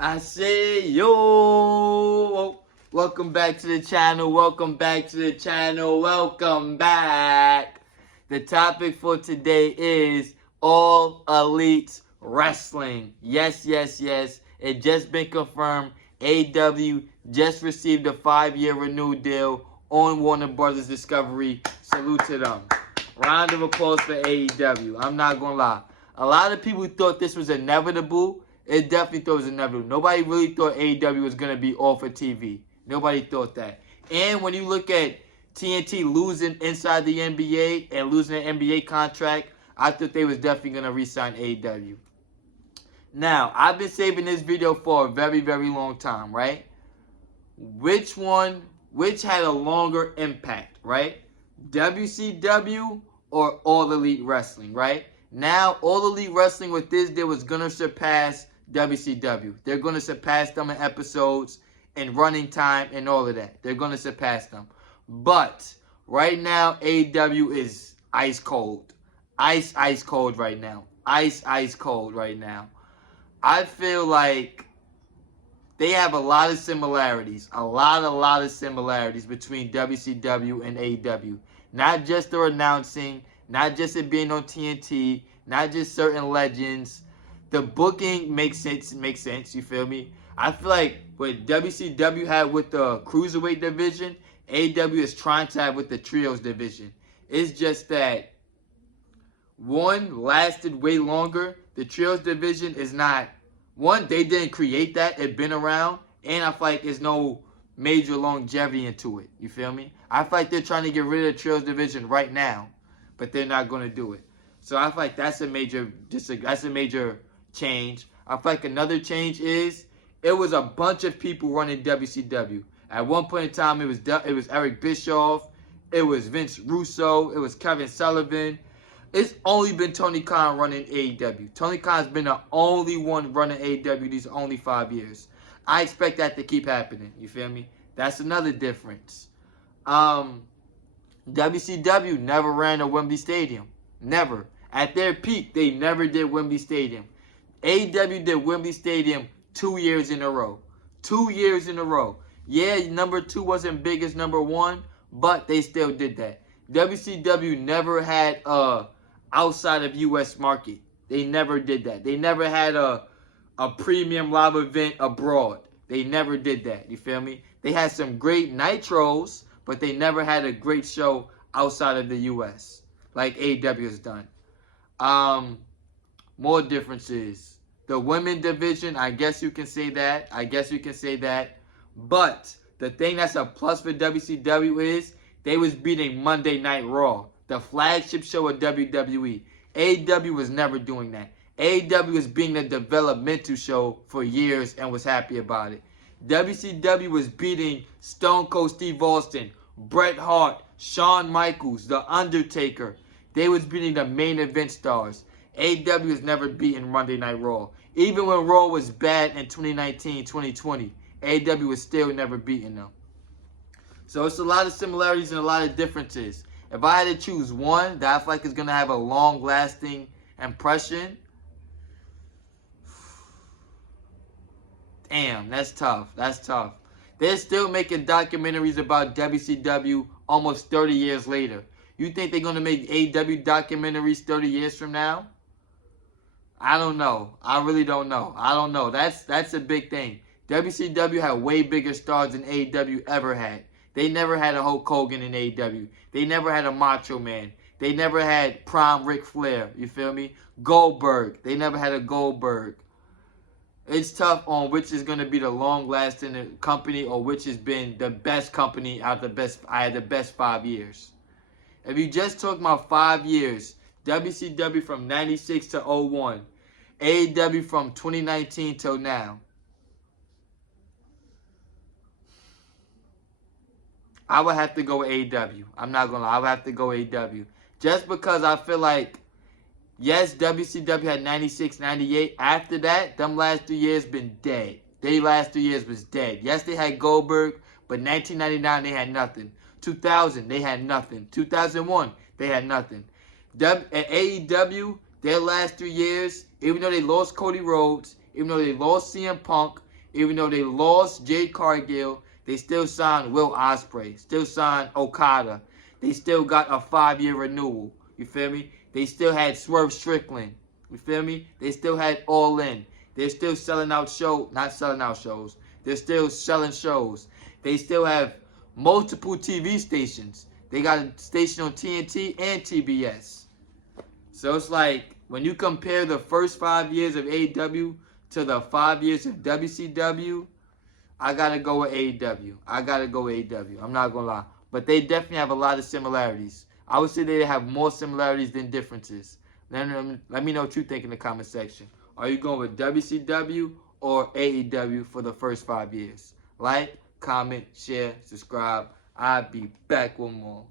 I say yo. Welcome back to the channel. Welcome back to the channel. Welcome back. The topic for today is All Elite Wrestling. Yes, yes, yes. It just been confirmed. AEW just received a 5-year renewal deal on Warner Brothers Discovery. Salute to them. Round of applause for AEW. I'm not gonna lie. A lot of people thought this was inevitable. It definitely thought it was inevitable. Nobody really thought AEW was going to be all for TV. Nobody thought that. And when you look at TNT losing inside the NBA and losing an NBA contract, I thought they was definitely going to re-sign AEW. Now, I've been saving this video for a very, very long time, right? Which had a longer impact, right? WCW or All Elite Wrestling, right? Now, All Elite Wrestling with this deal was going to surpass WCW. They're going to surpass them in episodes and running time and all of that. They're going to surpass them. But right now, AEW is ice cold. Ice cold right now. Ice cold right now. I feel like they have a lot of similarities. A lot of similarities between WCW and AEW. Not just their announcing, not just it being on TNT, not just certain legends. The booking makes sense, you feel me? I feel like what WCW had with the Cruiserweight division, AEW is trying to have with the Trios division. It's just that one lasted way longer. The Trios division is not, one, they didn't create that. It's been around. And I feel like there's no major longevity into it. You feel me? I feel like they're trying to get rid of the Trios division right now, but they're not going to do it. So I feel like that's a major change. I feel like another change is it was a bunch of people running WCW. At one point in time, it was Eric Bischoff, it was Vince Russo, it was Kevin Sullivan. It's only been Tony Khan running AEW. Tony Khan's been the only one running AEW these only 5 years. I expect that to keep happening. You feel me? That's another difference. WCW never ran a Wembley Stadium. Never. At their peak, they never did Wembley Stadium. AEW did Wembley Stadium 2 years in a row. 2 years in a row. Yeah, number 2 wasn't big as number 1, but they still did that. WCW never had a outside of U.S. market. They never did that. They never had a premium live event abroad. They never did that. You feel me? They had some great nitros, but they never had a great show outside of the U.S. like AEW has done. More differences. The women division, I guess you can say that. But the thing that's a plus for WCW is they was beating Monday Night Raw, the flagship show of WWE. AEW was never doing that. AEW was being a developmental show for years and was happy about it. WCW was beating Stone Cold Steve Austin, Bret Hart, Shawn Michaels, The Undertaker. They was beating the main event stars. AEW has never beaten Monday Night Raw. Even when Raw was bad in 2019, 2020, AEW was still never beating them. So it's a lot of similarities and a lot of differences. If I had to choose one that I feel like is going to have a long-lasting impression, damn, that's tough. They're still making documentaries about WCW almost 30 years later. You think they're going to make AEW documentaries 30 years from now? I don't know. I really don't know. I don't know. That's a big thing. WCW had way bigger stars than AEW ever had. They never had a Hulk Hogan in AEW. They never had a Macho Man. They never had prime Ric Flair. You feel me? Goldberg. They never had a Goldberg. It's tough on which is going to be the long-lasting company or which has been the best company out of the best 5 years. If you just talk about 5 years, WCW from 96 to 01, AEW from 2019 till now, I would have to go with AEW. I'm not going to lie. I would have to go AEW. Just because I feel like, yes, WCW had 96, 98. After that, them last 3 years been dead. They last 3 years was dead. Yes, they had Goldberg, but 1999, they had nothing. 2000, they had nothing. 2001, they had nothing. At AEW, their last 3 years, even though they lost Cody Rhodes, even though they lost CM Punk, Even though they lost Jade Cargill, they still signed Will Ospreay, still signed Okada. They still got a 5-year renewal. You feel me? They still had Swerve Strickland. You feel me? They still had All In. They're still selling out shows. Not selling out shows. They're still selling shows. They still have multiple TV stations. They got a station on TNT and TBS. So it's like, when you compare the first 5 years of AEW to the 5 years of WCW, I gotta go with AEW. I gotta go with AEW. I'm not gonna lie. But they definitely have a lot of similarities. I would say they have more similarities than differences. Let me know what you think in the comment section. Are you going with WCW or AEW for the first 5 years? Like, comment, share, subscribe. I'll be back with more.